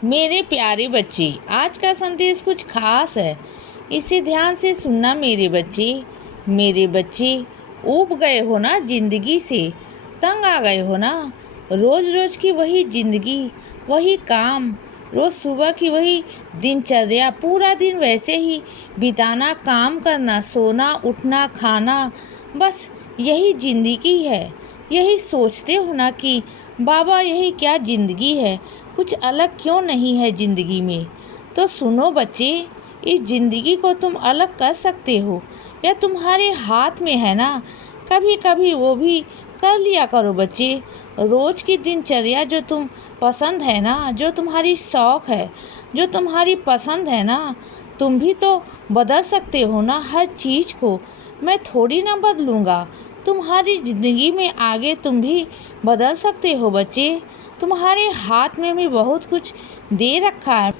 मेरे प्यारे बच्चे, आज का संदेश कुछ खास है। इसे ध्यान से सुनना मेरे बच्चे। मेरे बच्चे, ऊब गए हो ना जिंदगी से, तंग आ गए हो ना। रोज रोज की वही जिंदगी, वही काम, रोज सुबह की वही दिनचर्या, पूरा दिन वैसे ही बिताना, काम करना, सोना, उठना, खाना, बस यही जिंदगी है। यही सोचते हो ना कि बाबा यही क्या ज़िंदगी है, कुछ अलग क्यों नहीं है ज़िंदगी में। तो सुनो बच्चे, इस ज़िंदगी को तुम अलग कर सकते हो, या तुम्हारे हाथ में है ना। कभी कभी वो भी कर लिया करो बच्चे। रोज़ की दिनचर्या जो तुम पसंद है ना, जो तुम्हारी शौक़ है, जो तुम्हारी पसंद है ना, तुम भी तो बदल सकते हो ना हर चीज़ को। मैं थोड़ी ना बदलूँगा। तुम्हारी ज़िंदगी में आगे तुम भी बदल सकते हो बच्चे। तुम्हारे हाथ में भी बहुत कुछ दे रखा है।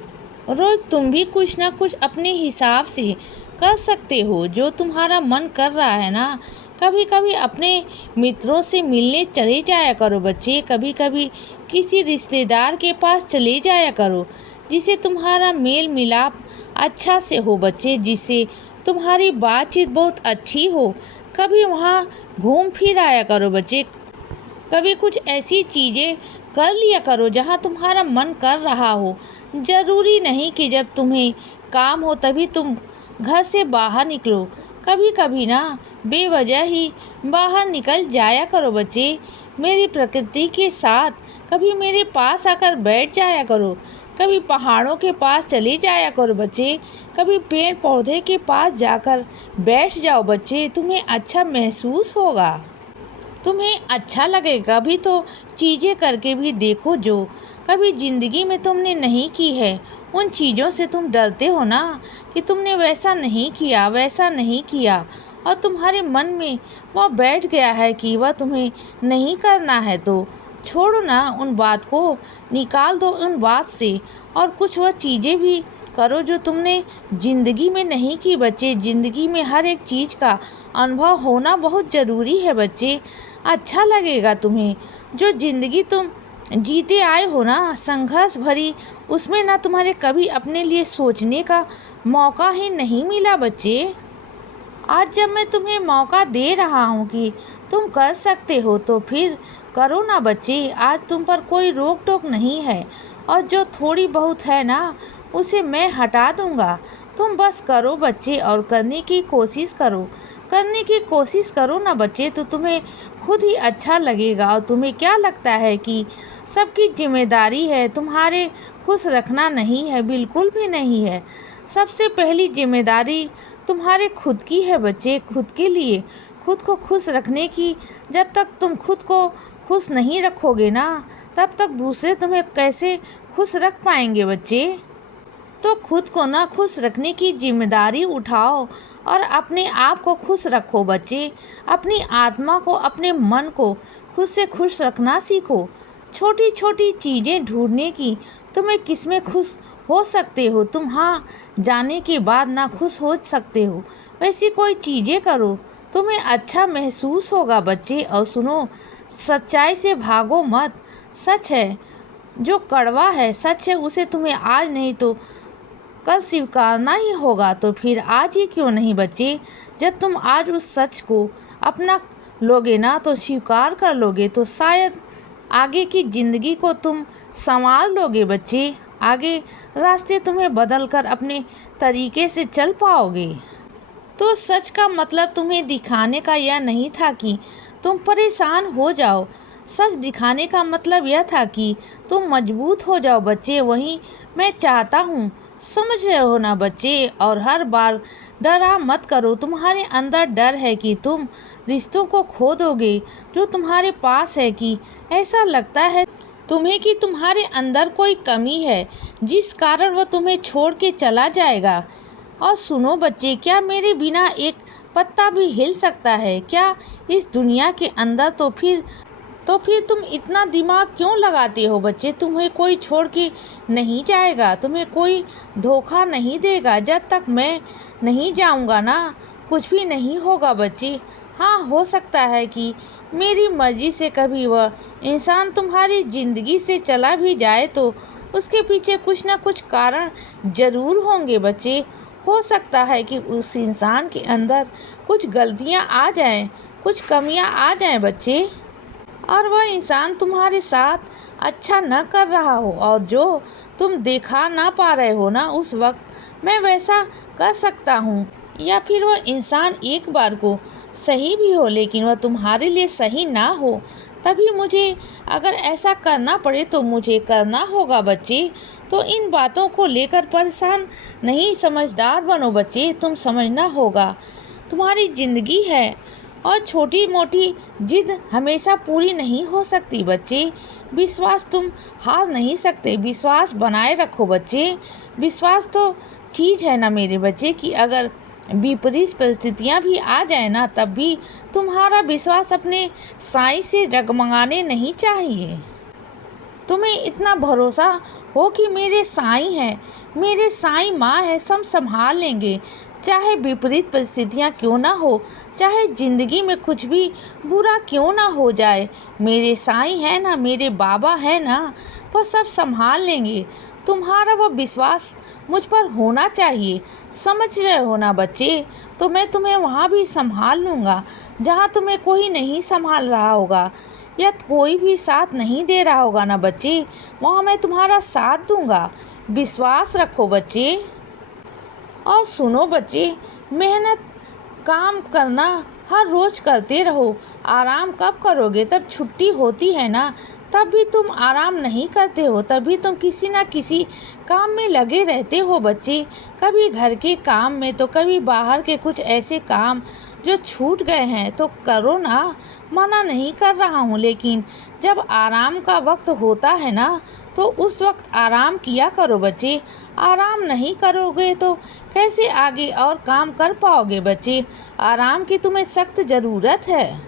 रोज़ तुम भी कुछ ना कुछ अपने हिसाब से कर सकते हो, जो तुम्हारा मन कर रहा है ना। कभी कभी अपने मित्रों से मिलने चले जाया करो बच्चे। कभी कभी किसी रिश्तेदार के पास चले जाया करो, जिसे तुम्हारा मेल मिलाप अच्छा से हो बच्चे, जिससे तुम्हारी बातचीत बहुत अच्छी हो। कभी वहाँ घूम फिर आया करो बच्चे। कभी कुछ ऐसी चीज़ें कर लिया करो जहाँ तुम्हारा मन कर रहा हो। ज़रूरी नहीं कि जब तुम्हें काम हो तभी तुम घर से बाहर निकलो। कभी कभी ना बेवजह ही बाहर निकल जाया करो बच्चे। मेरी प्रकृति के साथ कभी मेरे पास आकर बैठ जाया करो। कभी पहाड़ों के पास चले जाया करो बच्चे। कभी पेड़ पौधे के पास जाकर बैठ जाओ बच्चे। तुम्हें अच्छा महसूस होगा, तुम्हें अच्छा लगेगा। भी तो चीज़ें करके भी देखो जो कभी ज़िंदगी में तुमने नहीं की है। उन चीज़ों से तुम डरते हो ना कि तुमने वैसा नहीं किया, वैसा नहीं किया, और तुम्हारे मन में वह बैठ गया है कि वह तुम्हें नहीं करना है। तो छोड़ो ना उन बात को, निकाल दो उन बात से, और कुछ वह चीज़ें भी करो जो तुमने ज़िंदगी में नहीं की बच्चे। ज़िंदगी में हर एक चीज़ का अनुभव होना बहुत ज़रूरी है बच्चे। अच्छा लगेगा तुम्हें। जो ज़िंदगी तुम जीते आए हो ना, संघर्ष भरी, उसमें ना तुम्हारे कभी अपने लिए सोचने का मौका ही नहीं मिला बच्चे। आज जब मैं तुम्हें मौका दे रहा हूँ कि तुम कर सकते हो, तो फिर करो ना बच्चे। आज तुम पर कोई रोक टोक नहीं है, और जो थोड़ी बहुत है ना, उसे मैं हटा दूँगा। तुम बस करो बच्चे, और करने की कोशिश करो। करने की कोशिश करो ना बच्चे, तो तुम्हें खुद ही अच्छा लगेगा। और तुम्हें क्या लगता है कि सबकी जिम्मेदारी है तुम्हारे खुश रखना? नहीं है, बिल्कुल भी नहीं है। सबसे पहली जिम्मेदारी तुम्हारे खुद की है बच्चे, खुद के लिए, खुद को खुश रखने की। जब तक तुम खुद को खुश नहीं रखोगे ना, तब तक दूसरे तुम्हें कैसे खुश रख पाएंगे बच्चे। तो खुद को ना खुश रखने की जिम्मेदारी उठाओ, और अपने आप को खुश रखो बच्चे। अपनी आत्मा को, अपने मन को खुद से खुश रखना सीखो। छोटी छोटी चीज़ें ढूंढने की, तुम्हें किसमें खुश हो सकते हो तुम, हाँ, जाने के बाद ना खुश हो सकते हो, वैसी कोई चीज़ें करो, तुम्हें अच्छा महसूस होगा बच्चे। और सुनो, सच्चाई से भागो मत। सच है, जो कड़वा है, सच है, उसे तुम्हें आज नहीं तो कल स्वीकारना ही होगा। तो फिर आज ही क्यों नहीं बच्चे। जब तुम आज उस सच को अपना लोगे ना, तो स्वीकार कर लोगे, तो शायद आगे की ज़िंदगी को तुम संभाल लोगे बच्चे। आगे रास्ते तुम्हें बदल कर अपने तरीके से चल पाओगे। तो सच का मतलब तुम्हें दिखाने का यह नहीं था कि तुम परेशान हो जाओ। सच दिखाने का मतलब यह था कि तुम मजबूत हो जाओ बच्चे। वहीं मैं चाहता हूँ, समझ रहे हो ना बच्चे। और हर बार डरा मत करो। तुम्हारे अंदर डर है कि तुम रिश्तों को खो दोगे जो तुम्हारे पास है, कि ऐसा लगता है तुम्हें कि तुम्हारे अंदर कोई कमी है जिस कारण वह तुम्हें छोड़ के चला जाएगा। और सुनो बच्चे, क्या मेरे बिना एक पत्ता भी हिल सकता है क्या इस दुनिया के अंदर? तो फिर तुम इतना दिमाग क्यों लगाते हो बच्चे। तुम्हें कोई छोड़ के नहीं जाएगा, तुम्हें कोई धोखा नहीं देगा। जब तक मैं नहीं जाऊंगा ना, कुछ भी नहीं होगा बच्चे। हाँ, हो सकता है कि मेरी मर्जी से कभी वह इंसान तुम्हारी ज़िंदगी से चला भी जाए, तो उसके पीछे कुछ ना कुछ कारण जरूर होंगे बच्चे। हो सकता है कि उस इंसान के अंदर कुछ गलतियां आ जाएं, कुछ कमियां आ जाएं बच्चे, और वह इंसान तुम्हारे साथ अच्छा न कर रहा हो और जो तुम देखा ना पा रहे हो ना, उस वक्त मैं वैसा कर सकता हूँ। या फिर वह इंसान एक बार को सही भी हो लेकिन वह तुम्हारे लिए सही ना हो, तभी मुझे अगर ऐसा करना पड़े तो मुझे करना होगा बच्चे। तो इन बातों को लेकर परेशान नहीं, समझदार बनो बच्चे। तुम समझना होगा, तुम्हारी ज़िंदगी है और छोटी मोटी जिद हमेशा पूरी नहीं हो सकती बच्चे। विश्वास तुम हार नहीं सकते, विश्वास बनाए रखो बच्चे। विश्वास तो चीज़ है ना मेरे बच्चे कि अगर विपरीत परिस्थितियां भी आ जाए ना, तब भी तुम्हारा विश्वास अपने साईं से जगमगाने नहीं चाहिए। तुम्हें इतना भरोसा हो कि मेरे साईं हैं, मेरे साईं माँ है, सब संभाल लेंगे। चाहे विपरीत परिस्थितियाँ क्यों ना हो, चाहे ज़िंदगी में कुछ भी बुरा क्यों ना हो जाए, मेरे साईं है ना, मेरे बाबा है ना, वह सब संभाल लेंगे। तुम्हारा वह विश्वास मुझ पर होना चाहिए, समझ रहे हो ना बच्चे। तो मैं तुम्हें वहाँ भी संभाल लूँगा जहाँ तुम्हें कोई नहीं संभाल रहा होगा या कोई भी साथ नहीं दे रहा होगा ना बच्चे, वहाँ मैं तुम्हारा साथ दूँगा। विश्वास रखो बच्चे। और सुनो बच्चे, मेहनत काम करना हर रोज़ करते रहो। आराम कब करोगे, तब छुट्टी होती है ना, तब भी तुम आराम नहीं करते हो, तभी तुम किसी ना किसी काम में लगे रहते हो बच्चे। कभी घर के काम में तो कभी बाहर के कुछ ऐसे काम जो छूट गए हैं तो करो ना, मना नहीं कर रहा हूँ, लेकिन जब आराम का वक्त होता है ना, तो उस वक्त आराम किया करो बच्चे। आराम नहीं करोगे तो कैसे आगे और काम कर पाओगे बच्चे। आराम की तुम्हें सख्त ज़रूरत है।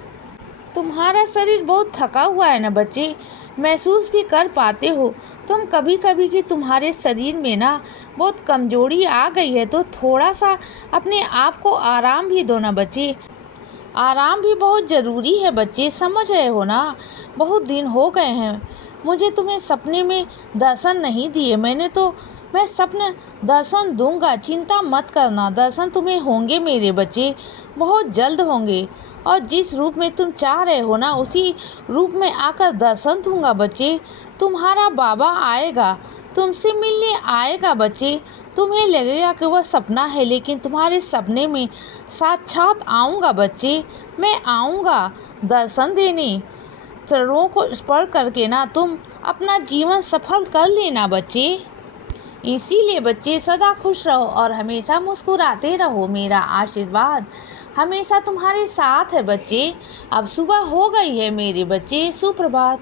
तुम्हारा शरीर बहुत थका हुआ है ना बच्चे, महसूस भी कर पाते हो तुम कभी कभी कि तुम्हारे शरीर में ना बहुत कमजोरी आ गई है, तो थोड़ा सा अपने आप को आराम भी दो ना बच्चे। आराम भी बहुत ज़रूरी है बच्चे, समझ रहे हो ना। बहुत दिन हो गए हैं मुझे तुम्हें सपने में दर्शन नहीं दिए, मैं सपने दर्शन दूंगा, चिंता मत करना। दर्शन तुम्हें होंगे मेरे बच्चे, बहुत जल्द होंगे, और जिस रूप में तुम चाह रहे हो ना, उसी रूप में आकर दर्शन दूंगा बच्चे। तुम्हारा बाबा आएगा, तुमसे मिलने आएगा बच्चे। तुम्हें लगेगा कि वह सपना है, लेकिन तुम्हारे सपने में साक्षात आऊँगा बच्चे। मैं आऊँगा दर्शन देने, चरणों को स्पर्श करके ना तुम अपना जीवन सफल कर लेना बच्चे। इसीलिए बच्चे सदा खुश रहो और हमेशा मुस्कुराते रहो। मेरा आशीर्वाद हमेशा तुम्हारे साथ है बच्चे। अब सुबह हो गई है मेरे बच्चे, सुप्रभात।